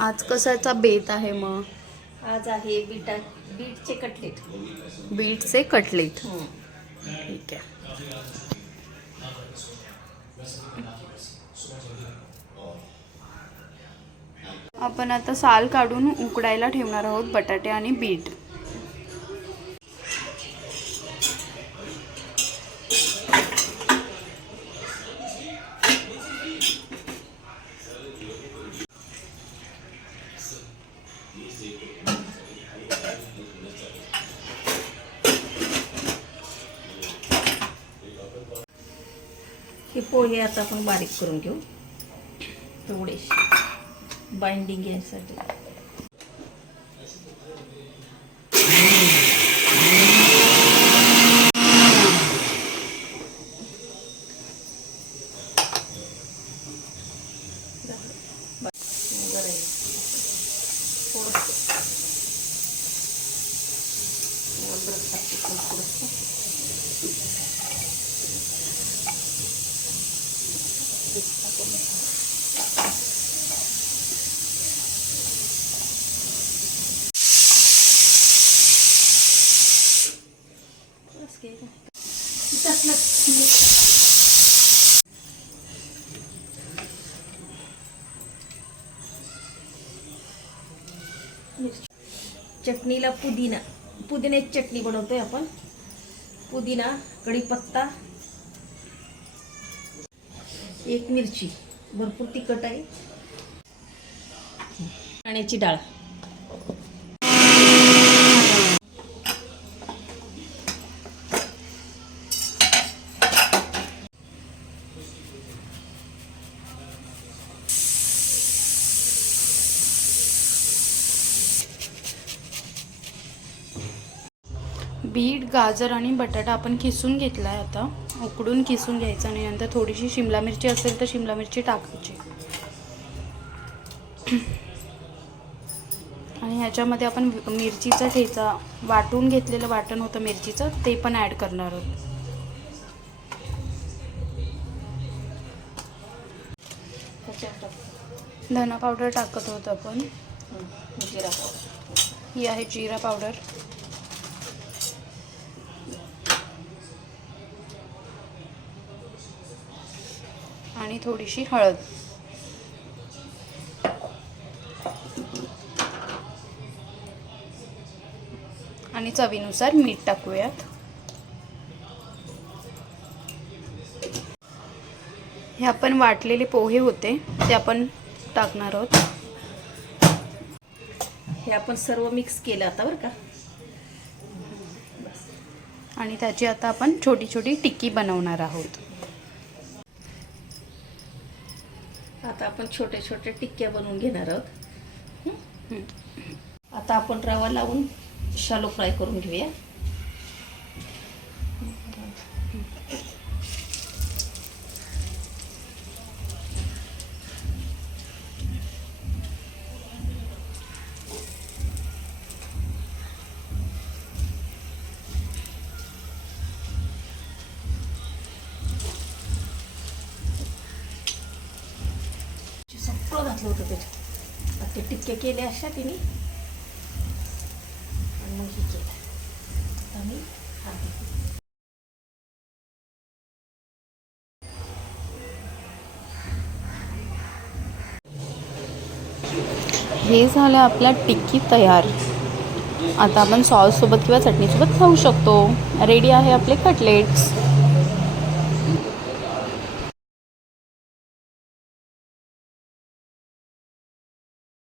आज कशाचा बेत आहे मग? आज आहे बीटचे कटलेट. बीटचे कटलेट. ठीक आहे. आपण आता साल काढून उकडायला ठेवणार आहोत बटाटे आणि बीट. हे पोहे आता आपण बारीक करून घेऊ थोडेसे बाइंडिंग यासाठी. चटणीला पुदिन्याची चटणी बनवतोय आपण. पुदिना, कढीपत्ता, एक मिरची, भरपूर तिखट आहे, चण्याची डाळ. बीट, गाजर आणि बटाटा आपण किसून घेतला आहे. आता उकडून किसून घ्यायचं आणि नंतर थोडीशी शिमला मिरची असेल तर शिमला मिरची टाकायची. आणि ह्याच्यामध्ये आपण मिरचीचा ठेचा, वाटून घेतलेलं वाटण होतं मिरचीचं, ते पण ॲड करणार आहोत. धना पावडर टाकत आहोत आपण. जिरा पावडर, ही आहे जिरा पावडर. आणि थोडीशी हळद. आणि चवीनुसार मीठ टाकूयात. हे आपण वाटलेले पोहे होते ते आपण टाकणार आहोत. हे आपण सर्व मिक्स केलं आता बरं का. आणि त्याची आता आपण छोटी छोटी टिक्की बनवणार आहोत. आता आपण छोटे छोटे टिक्क्या बनवून घेणार आहोत. आता आपण रवा लावून शालो फ्राय करून घेऊया. सगळं घातलं होतं त्याच्यात. आता ते टिक्के केले अशा तिने आणि मग हे केलं. आता मी हे झालं आपला टिक्की तयार. आता आपण सॉससोबत किंवा चटणीसोबत खाऊ शकतो. रेडी आहे आपले कटलेट्स.